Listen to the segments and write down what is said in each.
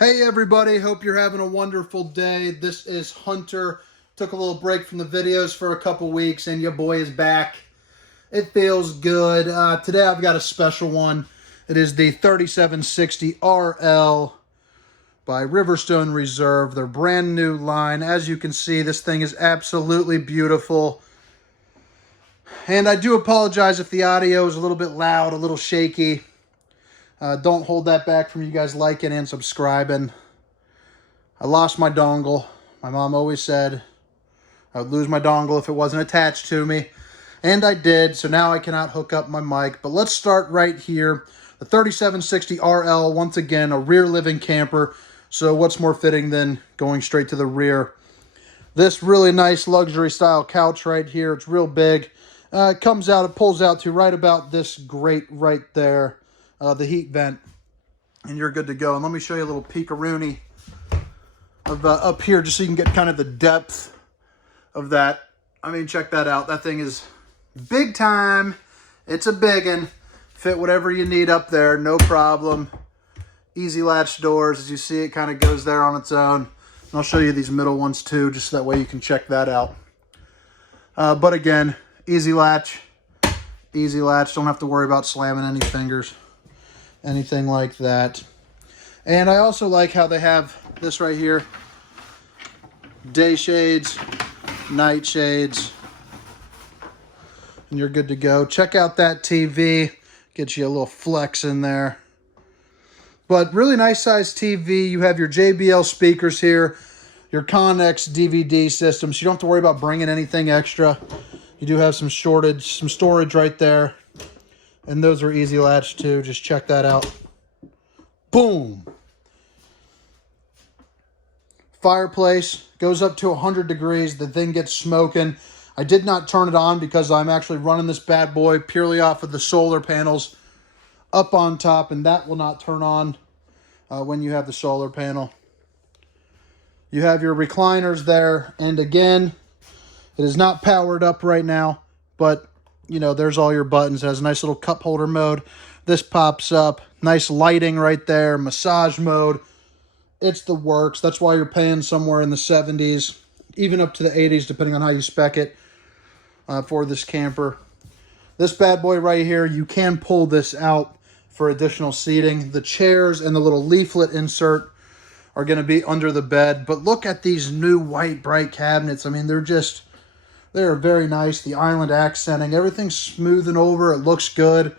Hey everybody, hope you're having a wonderful day. This is Hunter. Took a little break from the videos for a couple weeks and your boy is back. It feels good. Today I've got a special one. It is the 3760 RL by Riverstone Reserve. Their brand new line. As you can see, this thing is absolutely beautiful. And I do apologize if the audio is a little bit loud, a little shaky. Don't hold that back from you guys liking and subscribing. I lost my dongle. My mom always said I would lose my dongle if it wasn't attached to me. And I did, so now I cannot hook up my mic. But let's start right here. The 3760 RL, once again, a rear living camper. So what's more fitting than going straight to the rear? This really nice luxury style couch right here. It's real big. It comes out, it pulls out to right about this grate right there. The heat vent, and you're good to go. And let me show you a little peek-a-rooney of up here just so you can get kind of the depth of that. I mean, check that out. That thing is big time. It's a biggin'. Fit whatever you need up there, no problem. Easy latch doors. As you see, it kind of goes there on its own. And I'll show you these middle ones too, just so that way you can check that out. But again, easy latch. Easy latch. Don't have to worry about slamming any fingers. Anything like that. And I also like how they have this right here. Day shades, night shades. And you're good to go. Check out that TV. Get you a little flex in there. But really nice size TV. You have your JBL speakers here. Your Connex DVD system. So you don't have to worry about bringing anything extra. You do have some storage right there. And those are easy latch too. Just check that out. Boom. Fireplace goes up to 100 degrees. The thing gets smoking. I did not turn it on because I'm actually running this bad boy purely off of the solar panels up on top. And that will not turn on when you have the solar panel. You have your recliners there. And again, it is not powered up right now. But you know, there's all your buttons. It has a nice little cup holder mode. This pops up. Nice lighting right there. Massage mode. It's the works. That's why you're paying somewhere in the 70s, even up to the 80s, depending on how you spec it for this camper. This bad boy right here, you can pull this out for additional seating. The chairs and the little leaflet insert are going to be under the bed. But look at these new white bright cabinets. I mean, they're very nice. The island accenting. Everything's smoothing over. It looks good.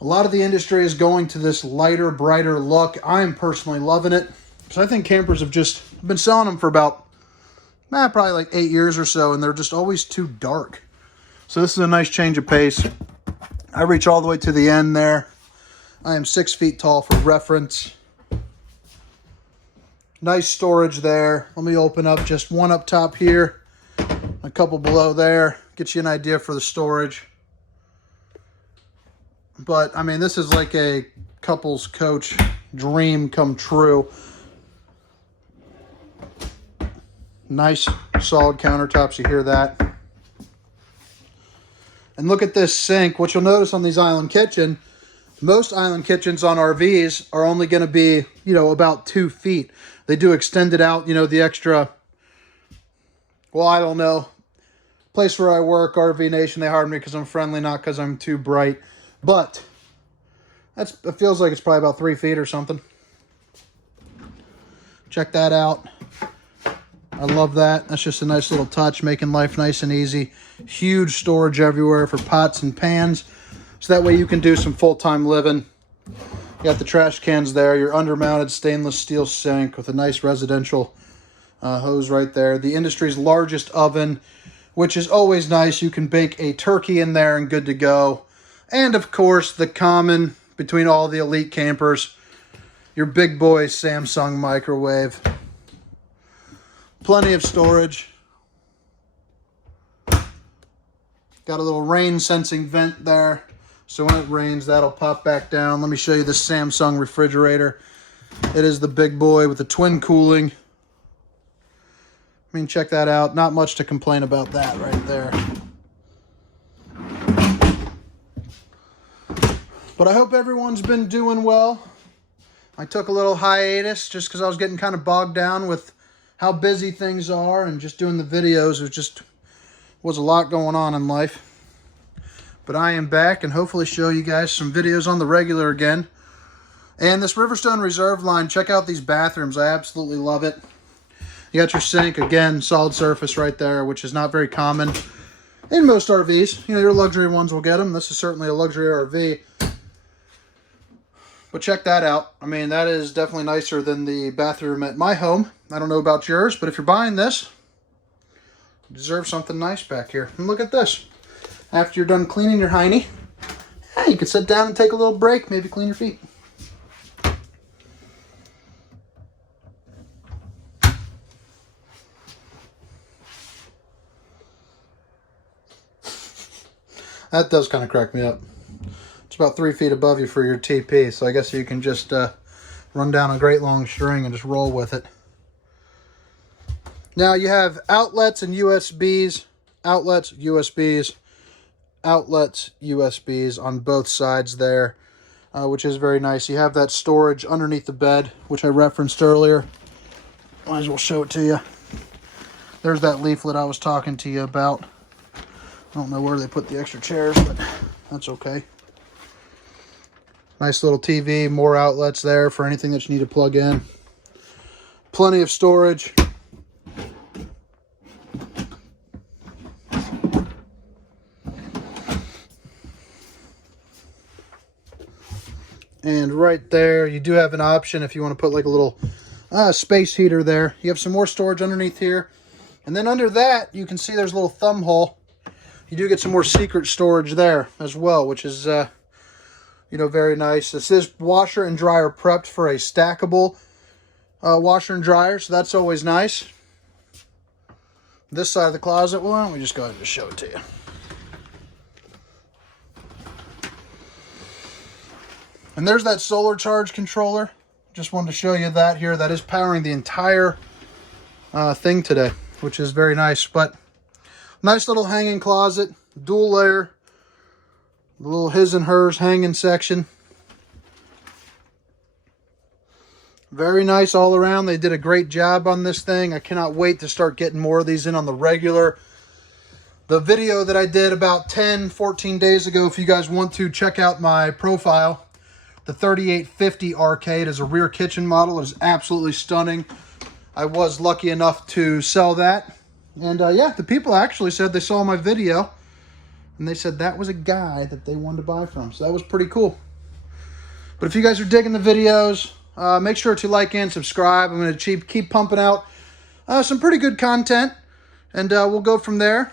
A lot of the industry is going to this lighter, brighter look. I'm personally loving it. Because I think campers have been selling them for about, probably like 8 years or so. And they're just always too dark. So this is a nice change of pace. I reach all the way to the end there. I am 6 feet tall for reference. Nice storage there. Let me open up just one up top here. A couple below there. Get you an idea for the storage. But, I mean, this is like a couple's coach dream come true. Nice, solid countertops. You hear that. And look at this sink. What you'll notice on these island kitchen, most island kitchens on RVs are only going to be, about 2 feet. They do extend it out, the extra, well, I don't know. Place where I work, RV Nation, they hired me because I'm friendly, not because I'm too bright. But it feels like it's probably about 3 feet or something. Check that out. I love that. That's just a nice little touch, making life nice and easy. Huge storage everywhere for pots and pans. So that way you can do some full-time living. You got the trash cans there. Your undermounted stainless steel sink with a nice residential hose right there. The industry's largest oven, which is always nice. You can bake a turkey in there and good to go. And, of course, the common between all the elite campers, your big boy Samsung microwave. Plenty of storage. Got a little rain sensing vent there. So when it rains, that'll pop back down. Let me show you the Samsung refrigerator. It is the big boy with the twin cooling. I mean, check that out. Not much to complain about that right there. But I hope everyone's been doing well. I took a little hiatus just because I was getting kind of bogged down with how busy things are, and just doing the videos was a lot going on in life. But I am back and hopefully show you guys some videos on the regular again. And this Riverstone Reserve line, check out these bathrooms. I absolutely love it. You got your sink, again, solid surface right there, which is not very common in most RVs. You know, your luxury ones will get them. This is certainly a luxury RV. But check that out. I mean, that is definitely nicer than the bathroom at my home. I don't know about yours, but if you're buying this, you deserve something nice back here. And look at this. After you're done cleaning your hiney, yeah, you can sit down and take a little break, maybe clean your feet. That does kind of crack me up. It's about 3 feet above you for your TP, so I guess you can just run down a great long string and just roll with it. Now you have outlets and USBs, outlets, USBs, outlets, USBs on both sides there, which is very nice. You have that storage underneath the bed, which I referenced earlier. Might as well show it to you. There's that leaflet I was talking to you about. I don't know where they put the extra chairs, but that's okay. Nice little TV, more outlets there for anything that you need to plug in. Plenty of storage. And right there, you do have an option if you want to put like a little space heater there. You have some more storage underneath here. And then under that, you can see there's a little thumb hole. You do get some more secret storage there as well, which is, you know, very nice. This is washer and dryer prepped for a stackable washer and dryer, so that's always nice. This side of the closet, well, why don't we just go ahead and just show it to you. And there's that solar charge controller. Just wanted to show you that here. That is powering the entire thing today, which is very nice. But nice little hanging closet, dual layer, the little his and hers hanging section. Very nice all around. They did a great job on this thing. I cannot wait to start getting more of these in on the regular. The video that I did about 10, 14 days ago, if you guys want to check out my profile, the 3850 Arcade is a rear kitchen model. It is absolutely stunning. I was lucky enough to sell that. And yeah, the people actually said they saw my video and they said that was a guy that they wanted to buy from. So that was pretty cool. But if you guys are digging the videos, make sure to like and subscribe. I'm going to keep pumping out some pretty good content, and we'll go from there.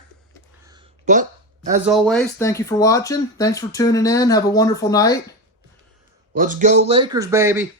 But as always, thank you for watching. Thanks for tuning in. Have a wonderful night. Let's go Lakers, baby.